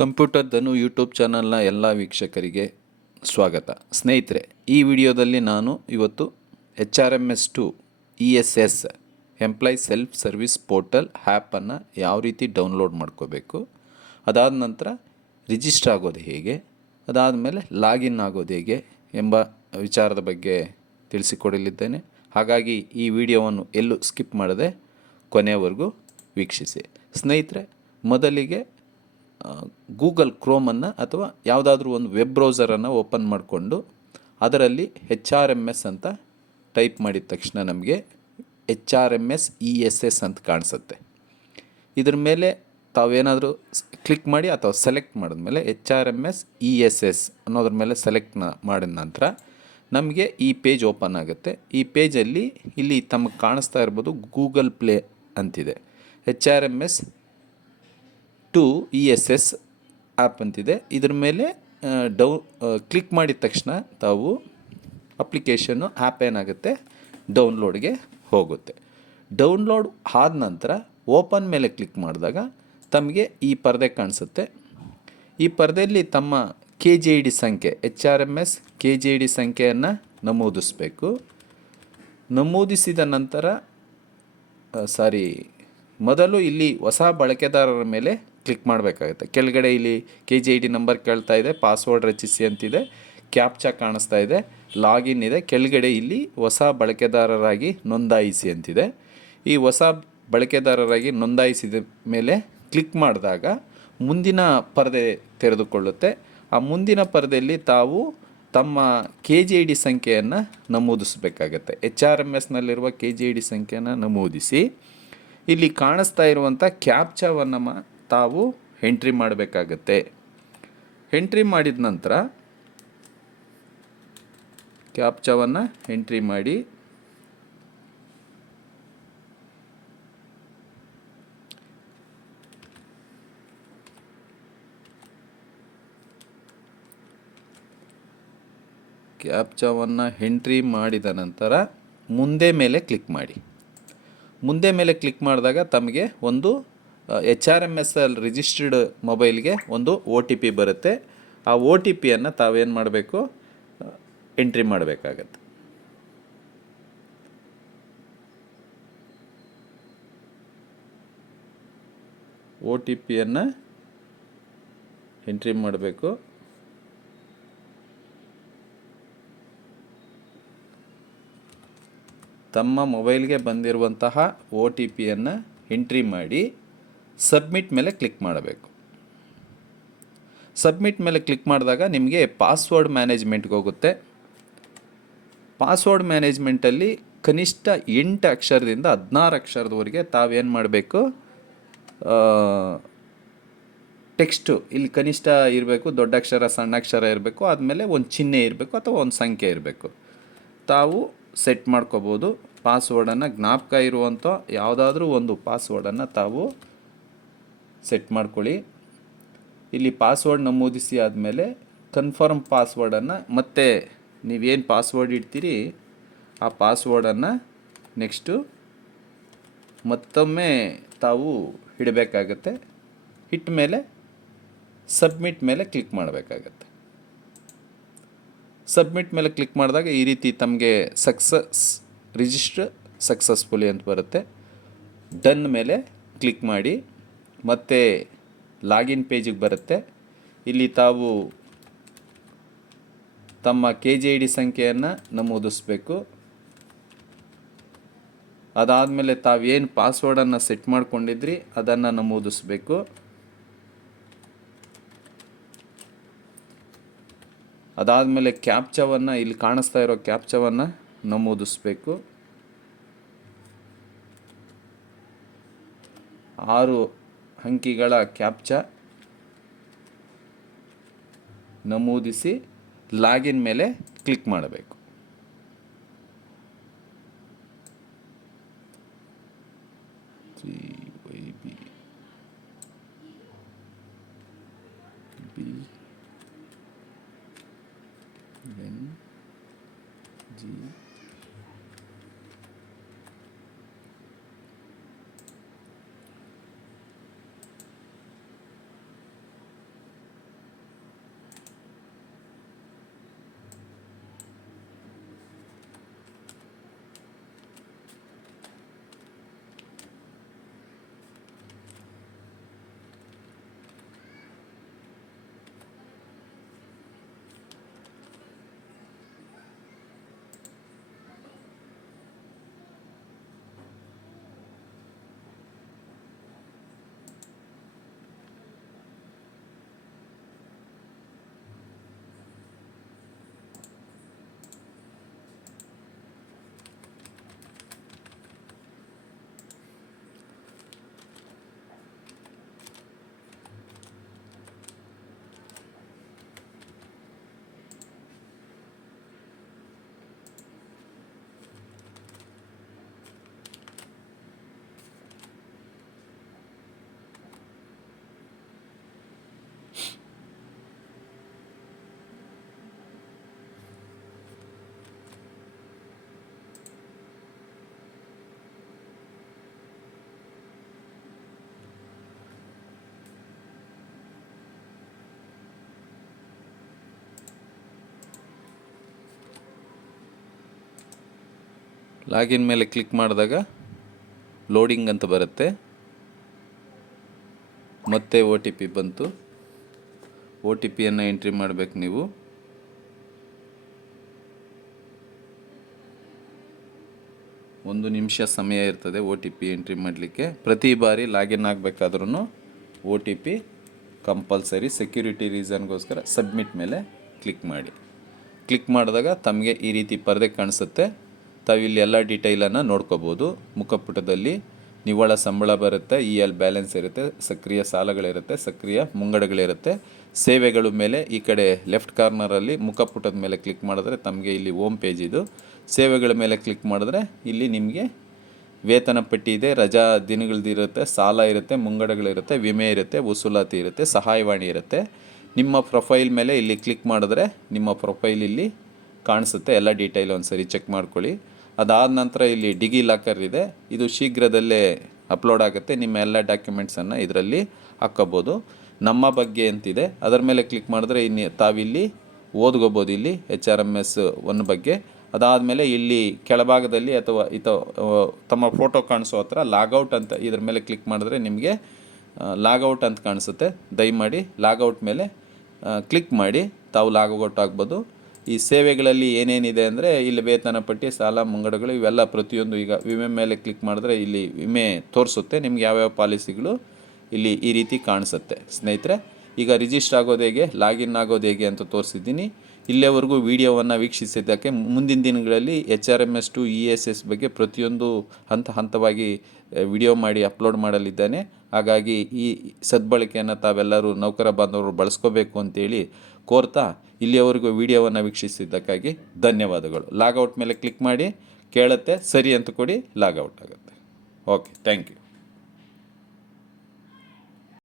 Computer ಧನು YouTube ಚಾನಲ್ನ ಎಲ್ಲ ವೀಕ್ಷಕರಿಗೆ ಸ್ವಾಗತ. ಸ್ನೇಹಿತರೆ, ಈ ವಿಡಿಯೋದಲ್ಲಿ ನಾನು ಇವತ್ತು HRMS2 ESS employee self service portal ಆ್ಯಪನ್ನು ಯಾವ ರೀತಿ ಡೌನ್ಲೋಡ್ ಮಾಡ್ಕೋಬೇಕು, ಅದಾದ ನಂತರ ರಿಜಿಸ್ಟರ್ ಆಗೋದು ಹೇಗೆ, ಅದಾದಮೇಲೆ ಲಾಗಿನ್ ಆಗೋದು ಹೇಗೆ ಎಂಬ ವಿಚಾರದ ಬಗ್ಗೆ ತಿಳಿಸಿಕೊಡಲಿದ್ದೇನೆ. ಹಾಗಾಗಿ ಈ ವಿಡಿಯೋವನ್ನು ಎಲ್ಲೂ ಸ್ಕಿಪ್ ಮಾಡದೆ ಕೊನೆಯವರೆಗೂ ವೀಕ್ಷಿಸಿ. ಸ್ನೇಹಿತರೆ, ಮೊದಲಿಗೆ ಗೂಗಲ್ ಕ್ರೋಮನ್ನು ಅಥವಾ ಯಾವುದಾದ್ರೂ ಒಂದು ವೆಬ್ ಬ್ರೌಸರನ್ನು ಓಪನ್ ಮಾಡಿಕೊಂಡು ಅದರಲ್ಲಿ HRMS ಅಂತ ಟೈಪ್ ಮಾಡಿದ ತಕ್ಷಣ ನಮಗೆ HRMS ESS ಅಂತ ಕಾಣಿಸುತ್ತೆ. ಇದ್ರ ಮೇಲೆ ತಾವೇನಾದರೂ ಕ್ಲಿಕ್ ಮಾಡಿ ಅಥವಾ ಸೆಲೆಕ್ಟ್ ಮಾಡಿದ್ಮೇಲೆ HRMS ESS ಅನ್ನೋದ್ರ ಮೇಲೆ ಸೆಲೆಕ್ಟ್ ಮಾಡಿದ ನಂತರ ನಮಗೆ ಈ ಪೇಜ್ ಓಪನ್ ಆಗುತ್ತೆ. ಈ ಪೇಜಲ್ಲಿ ಇಲ್ಲಿ ತಮಗೆ ಕಾಣಿಸ್ತಾ ಇರ್ಬೋದು ಗೂಗಲ್ ಪ್ಲೇ ಅಂತಿದೆ. HRMS2 ESS ಆ್ಯಪ್ ಅಂತಿದೆ. ಇದ್ರ ಮೇಲೆ ಕ್ಲಿಕ್ ಮಾಡಿದ ತಕ್ಷಣ ತಾವು ಅಪ್ಲಿಕೇಶನ್ನು ಆ್ಯಪ್ ಏನಾಗುತ್ತೆ ಡೌನ್ಲೋಡ್ಗೆ ಹೋಗುತ್ತೆ. ಡೌನ್ಲೋಡ್ ಆದ ನಂತರ ಓಪನ್ ಮೇಲೆ ಕ್ಲಿಕ್ ಮಾಡಿದಾಗ ತಮಗೆ ಈ ಪರದೆ ಕಾಣಿಸುತ್ತೆ. ಈ ಪರದೆಯಲ್ಲಿ ತಮ್ಮ KJID ಸಂಖ್ಯೆ HRMS KJID ಸಂಖ್ಯೆಯನ್ನು ನಮೂದಿಸಬೇಕು. ನಮೂದಿಸಿದ ನಂತರ ಮೊದಲು ಇಲ್ಲಿ ಹೊಸ ಬಳಕೆದಾರರ ಮೇಲೆ ಕ್ಲಿಕ್ ಮಾಡಬೇಕಾಗುತ್ತೆ. ಕೆಳಗಡೆ ಇಲ್ಲಿ KJID ನಂಬರ್ ಕೇಳ್ತಾ ಇದೆ, ಪಾಸ್ವರ್ಡ್ ರಚಿಸಿ ಅಂತಿದೆ, ಕ್ಯಾಪ್ಚಾ ಕಾಣಿಸ್ತಾ ಇದೆ, ಲಾಗಿನ್ ಇದೆ. ಕೆಳಗಡೆ ಇಲ್ಲಿ ಹೊಸ ಬಳಕೆದಾರರಾಗಿ ನೋಂದಾಯಿಸಿ ಅಂತಿದೆ. ಈ ಹೊಸ ಬಳಕೆದಾರರಾಗಿ ನೋಂದಾಯಿಸಿದ ಮೇಲೆ ಕ್ಲಿಕ್ ಮಾಡಿದಾಗ ಮುಂದಿನ ಪರದೆ ತೆರೆದುಕೊಳ್ಳುತ್ತೆ. ಆ ಮುಂದಿನ ಪರದೆಯಲ್ಲಿ ತಾವು ತಮ್ಮ KJID ಸಂಖ್ಯೆಯನ್ನು ನಮೂದಿಸಬೇಕಾಗತ್ತೆ. HRMSನಲ್ಲಿರುವ KJID ಸಂಖ್ಯೆಯನ್ನು ನಮೂದಿಸಿ ಇಲ್ಲಿ ಕಾಣಿಸ್ತಾ ಇರುವಂಥ ಕ್ಯಾಪ್ಚಾವನ್ನು ತಾವು ಎಂಟ್ರಿ ಮಾಡಬೇಕಾಗತ್ತೆ. ಎಂಟ್ರಿ ಮಾಡಿದ ನಂತರ ಕ್ಯಾಪ್ಚಾವನ್ನು ಎಂಟ್ರಿ ಮಾಡಿ ಮಾಡಿದ ನಂತರ ಮುಂದೆ ಮೇಲೆ ಕ್ಲಿಕ್ ಮಾಡಿ. ಮುಂದೆ ಮೇಲೆ ಕ್ಲಿಕ್ ಮಾಡಿದಾಗ ತಮಗೆ ಒಂದು HRMS ಅಲ್ಲಿ ರಿಜಿಸ್ಟರ್ಡ್ ಮೊಬೈಲ್ಗೆ ಒಂದು OTP ಬರುತ್ತೆ. ಆ OTPಯನ್ನು ತಾವೇನು ಮಾಡಬೇಕು, ಎಂಟ್ರಿ ಮಾಡಬೇಕಾಗತ್ತೆ. OTPಯನ್ನು ಎಂಟ್ರಿ ಮಾಡಬೇಕು. ತಮ್ಮ ಮೊಬೈಲ್ಗೆ ಬಂದಿರುವಂತಹ OTPಯನ್ನು ಎಂಟ್ರಿ ಮಾಡಿ ಸಬ್ಮಿಟ್ ಮೇಲೆ ಕ್ಲಿಕ್ ಮಾಡಬೇಕು. ಸಬ್ಮಿಟ್ ಮೇಲೆ ಕ್ಲಿಕ್ ಮಾಡಿದಾಗ ನಿಮಗೆ ಪಾಸ್ವರ್ಡ್ ಮ್ಯಾನೇಜ್ಮೆಂಟ್ಗೆ ಹೋಗುತ್ತೆ. ಪಾಸ್ವರ್ಡ್ ಮ್ಯಾನೇಜ್ಮೆಂಟಲ್ಲಿ ಕನಿಷ್ಠ 8 ಅಕ್ಷರದಿಂದ 16 ಅಕ್ಷರದವರೆಗೆ ತಾವೇನು ಮಾಡಬೇಕು, ಟೆಕ್ಸ್ಟು ಇಲ್ಲಿ ಕನಿಷ್ಠ ಇರಬೇಕು, ದೊಡ್ಡ ಅಕ್ಷರ ಸಣ್ಣ ಅಕ್ಷರ ಇರಬೇಕು, ಆದಮೇಲೆ ಒಂದು ಚಿಹ್ನೆ ಇರಬೇಕು ಅಥವಾ ಒಂದು ಸಂಖ್ಯೆ ಇರಬೇಕು. ತಾವು ಸೆಟ್ ಮಾಡ್ಕೋಬೋದು. ಪಾಸ್ವರ್ಡನ್ನು ಜ್ಞಾಪಕ ಇರುವಂಥ ಯಾವುದಾದ್ರೂ ಒಂದು ಪಾಸ್ವರ್ಡನ್ನು ತಾವು ಸೆಟ್ ಮಾಡ್ಕೊಳ್ಳಿ. ಇಲ್ಲಿ ಪಾಸ್ವರ್ಡ್ ನಮೂದಿಸಿ ಆದಮೇಲೆ ಕನ್ಫರ್ಮ್ ಪಾಸ್ವರ್ಡನ್ನು ಮತ್ತೆ ನೀವೇನು ಪಾಸ್ವರ್ಡ್ ಇಡ್ತೀರಿ ಆ ಪಾಸ್ವರ್ಡನ್ನು ನೆಕ್ಸ್ಟು ಮತ್ತೊಮ್ಮೆ ತಾವು ಇಡಬೇಕಾಗತ್ತೆ. ಇಟ್ಟ ಮೇಲೆ ಸಬ್ಮಿಟ್ ಮೇಲೆ ಕ್ಲಿಕ್ ಮಾಡಬೇಕಾಗತ್ತೆ. ಸಬ್ಮಿಟ್ ಮೇಲೆ ಕ್ಲಿಕ್ ಮಾಡಿದಾಗ ಈ ರೀತಿ ತಮಗೆ ರಿಜಿಸ್ಟರ್ ಸಕ್ಸಸ್ಫುಲಿ ಅಂತ ಬರುತ್ತೆ. ಡನ್ ಮೇಲೆ ಕ್ಲಿಕ್ ಮಾಡಿ ಮತ್ತೆ ಲಾಗಿನ್ ಪೇಜಿಗೆ ಬರುತ್ತೆ. ಇಲ್ಲಿ ತಾವು ತಮ್ಮ KJID ಸಂಖ್ಯೆಯನ್ನು ನಮೂದಿಸಬೇಕು. ಅದಾದಮೇಲೆ ತಾವೇನು ಪಾಸ್ವರ್ಡನ್ನು ಸೆಟ್ ಮಾಡ್ಕೊಂಡಿದ್ರಿ ಅದನ್ನು ನಮೂದಿಸಬೇಕು. ಅದಾದಮೇಲೆ ಕ್ಯಾಪ್ಚಾವನ್ನು ಇಲ್ಲಿ ಕಾಣಿಸ್ತಾ ಇರೋ ಕ್ಯಾಪ್ಚಾವನ್ನು ನಮೂದಿಸಬೇಕು. 6 ಅಂಕಿಗಳ ಕ್ಯಾಪ್ಚಾ ನಮೂದಿಸಿ ಲಾಗಿನ್ ಮೇಲೆ ಕ್ಲಿಕ್ ಮಾಡಬೇಕು. ಲಾಗಿನ್ ಮೇಲೆ ಕ್ಲಿಕ್ ಮಾಡಿದಾಗ ಲೋಡಿಂಗ್ ಅಂತ ಬರುತ್ತೆ. ಮತ್ತೆ ಒ ಟಿ ಪಿ ಬಂತು. ಒ ಟಿ ಪಿಯನ್ನು ಎಂಟ್ರಿ ಮಾಡಬೇಕು ನೀವು. ಒಂದು ನಿಮಿಷ ಸಮಯ ಇರ್ತದೆ ಒ ಟಿ ಪಿ ಎಂಟ್ರಿ ಮಾಡಲಿಕ್ಕೆ. ಪ್ರತಿ ಬಾರಿ ಲಾಗಿನ್ ಆಗಬೇಕಾದ್ರೂ O T P compulsory. Security ರೀಸನ್ಗೋಸ್ಕರ ಸಬ್ಮಿಟ್ ಮೇಲೆ ಕ್ಲಿಕ್ ಮಾಡಿ. ಕ್ಲಿಕ್ ಮಾಡಿದಾಗ ತಮಗೆ ಈ ರೀತಿ ಪರದೆ ಕಾಣಿಸುತ್ತೆ. ತಾವಿಲ್ಲಿ ಎಲ್ಲ ಡೀಟೇಲನ್ನು ನೋಡ್ಕೋಬೋದು. ಮುಖಪುಟದಲ್ಲಿ ನಿವ್ವಳ ಸಂಬಳ ಬರುತ್ತೆ, ಇ ಎಲ್ ಬ್ಯಾಲೆನ್ಸ್ ಇರುತ್ತೆ, ಸಕ್ರಿಯ ಸಾಲಗಳಿರುತ್ತೆ, ಸಕ್ರಿಯ ಮುಂಗಡಗಳಿರುತ್ತೆ. ಸೇವೆಗಳ ಮೇಲೆ ಈ ಕಡೆ ಲೆಫ್ಟ್ ಕಾರ್ನರಲ್ಲಿ ಮುಖಪುಟದ ಮೇಲೆ ಕ್ಲಿಕ್ ಮಾಡಿದ್ರೆ ತಮಗೆ ಇಲ್ಲಿ ಹೋಮ್ ಪೇಜ್ ಇದು. ಸೇವೆಗಳ ಮೇಲೆ ಕ್ಲಿಕ್ ಮಾಡಿದ್ರೆ ಇಲ್ಲಿ ನಿಮಗೆ ವೇತನ ಪಟ್ಟಿ ಇದೆ, ರಜಾ ದಿನಗಳದಿರುತ್ತೆ, ಸಾಲ ಇರುತ್ತೆ, ಮುಂಗಡಗಳಿರುತ್ತೆ, ವಿಮೆ ಇರುತ್ತೆ, ವಸೂಲಾತಿ ಇರುತ್ತೆ, ಸಹಾಯವಾಣಿ ಇರುತ್ತೆ. ನಿಮ್ಮ ಪ್ರೊಫೈಲ್ ಮೇಲೆ ಇಲ್ಲಿ ಕ್ಲಿಕ್ ಮಾಡಿದ್ರೆ ನಿಮ್ಮ ಪ್ರೊಫೈಲ್ ಇಲ್ಲಿ ಕಾಣಿಸುತ್ತೆ. ಎಲ್ಲ ಡೀಟೇಲ್ ಒಂದು ಸರಿ ಚೆಕ್ ಮಾಡ್ಕೊಳ್ಳಿ. ಅದಾದ ನಂತರ ಇಲ್ಲಿ ಡಿಗಿ ಲಾಕರ್ ಇದೆ. ಇದು ಶೀಘ್ರದಲ್ಲೇ ಅಪ್ಲೋಡ್ ಆಗುತ್ತೆ. ನಿಮ್ಮ ಎಲ್ಲ ಡಾಕ್ಯುಮೆಂಟ್ಸನ್ನು ಇದರಲ್ಲಿ ಹಾಕ್ಕೋಬೋದು. ನಮ್ಮ ಬಗ್ಗೆ ಅಂತಿದೆ, ಅದರ ಮೇಲೆ ಕ್ಲಿಕ್ ಮಾಡಿದ್ರೆ ಇನ್ನು ತಾವಿಲ್ಲಿ ಓದ್ಕೋಬೋದು ಇಲ್ಲಿ HRMS 1 ಬಗ್ಗೆ. ಅದಾದಮೇಲೆ ಇಲ್ಲಿ ಕೆಳಭಾಗದಲ್ಲಿ ಅಥವಾ ತಮ್ಮ ಫೋಟೋ ಕಾಣಿಸೋ ಹತ್ರ ಲಾಗೌಟ್ ಅಂತ ಇದ್ರ ಮೇಲೆ ಕ್ಲಿಕ್ ಮಾಡಿದ್ರೆ ನಿಮಗೆ ಲಾಗೌಟ್ ಅಂತ ಕಾಣಿಸುತ್ತೆ. ದಯಮಾಡಿ ಲಾಗೌಟ್ ಮೇಲೆ ಕ್ಲಿಕ್ ಮಾಡಿ ತಾವು ಲಾಗೌಟ್ ಆಗ್ಬೋದು. ಈ ಸೇವೆಗಳಲ್ಲಿ ಏನೇನಿದೆ ಅಂದರೆ ಇಲ್ಲಿ ವೇತನ ಪಟ್ಟಿ, ಸಾಲ, ಮುಂಗಡಗಳು ಇವೆಲ್ಲ ಪ್ರತಿಯೊಂದು. ಈಗ ವಿಮೆ ಮೇಲೆ ಕ್ಲಿಕ್ ಮಾಡಿದ್ರೆ ಇಲ್ಲಿ ವಿಮೆ ತೋರಿಸುತ್ತೆ ನಿಮ್ಗೆ ಯಾವ್ಯಾವ ಪಾಲಿಸಿಗಳು ಇಲ್ಲಿ ಈ ರೀತಿ ಕಾಣಿಸುತ್ತೆ. ಸ್ನೇಹಿತರೆ, ಈಗ ರಿಜಿಸ್ಟರ್ ಆಗೋದು ಹೇಗೆ, ಲಾಗಿನ್ ಆಗೋದು ಹೇಗೆ ಅಂತ ತೋರಿಸಿದ್ದೀನಿ. ಇಲ್ಲಿಯವರೆಗೂ ವಿಡಿಯೋವನ್ನು ವೀಕ್ಷಿಸಿದ್ದಕ್ಕೆ ಮುಂದಿನ ದಿನಗಳಲ್ಲಿ HRMS 2 ESS ಬಗ್ಗೆ ಪ್ರತಿಯೊಂದು ಹಂತವಾಗಿ ವಿಡಿಯೋ ಮಾಡಿ ಅಪ್ಲೋಡ್ ಮಾಡಲಿದ್ದಾನೆ. ಹಾಗಾಗಿ ಈ ಸದ್ಬಳಕೆಯನ್ನು ತಾವೆಲ್ಲರೂ ನೌಕರ ಬಾಂಧವರು ಬಳಸ್ಕೋಬೇಕು ಅಂತೇಳಿ ಕೋರ್ತಾ ಇಲ್ಲಿಯವರೆಗೂ ವಿಡಿಯೋವನ್ನು ವೀಕ್ಷಿಸಿದ್ದಕ್ಕಾಗಿ ಧನ್ಯವಾದಗಳು. ಲಾಗೌಟ್ ಮೇಲೆ ಕ್ಲಿಕ್ ಮಾಡಿ, ಕೇಳುತ್ತೆ, ಸರಿ ಅಂತ ಕೊಡಿ, ಲಾಗೌಟ್ ಆಗುತ್ತೆ. Okay, thank you.